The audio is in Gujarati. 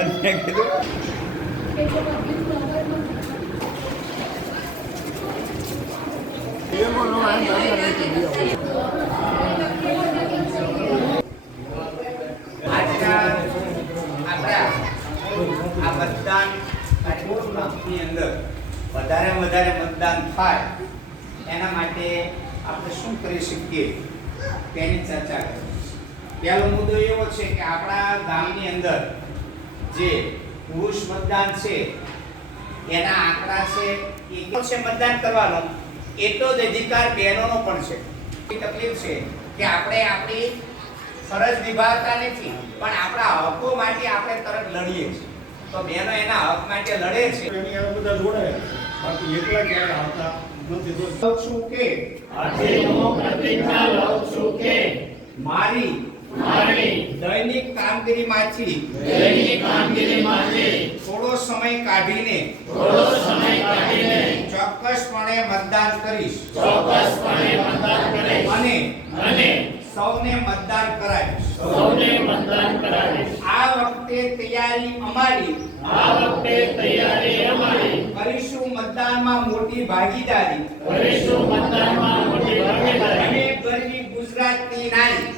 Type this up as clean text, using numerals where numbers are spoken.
કાઢી કીધું આ મતદાન કાર્યક્રમની અંદર વધારે મતદાન થાય એના માટે આપણે શું કરી શકીએ તેની ચર્ચા કરીએ. પહેલો મુદ્દો એવો છે કે આપણા ગામની અંદર જે પુરુષ મતદાન છે એના આંકડા છે એ છે મતદાન કરવાનો એટલો જ અધિકાર બહેનોનો પણ છે. તકલીફ છે કે આપણે આપણી ફરજ નિભાવતા નથી પણ આપણા હકો માટે આપણે તરત લડીએ છીએ. તો બહેનો એના હક માટે લડે છે એની આ બધા જોડાય બાકી એકલા ક્યારે આવતા નથી. તો લઉં છું કે આજે હું પ્રતિજ્ઞા લઉં છું કે મારી દૈનિક કામગીરીમાંથી થોડો સમય કાઢીને ચોક્કસપણે મતદાન કરીશ અને સૌને મતદાન કરાવીશ. આ વખતે તૈયારી અમારી કરીશું મતદાનમાં મોટી ભાગીદારી અને ગરીબ ગુજરાતની નારી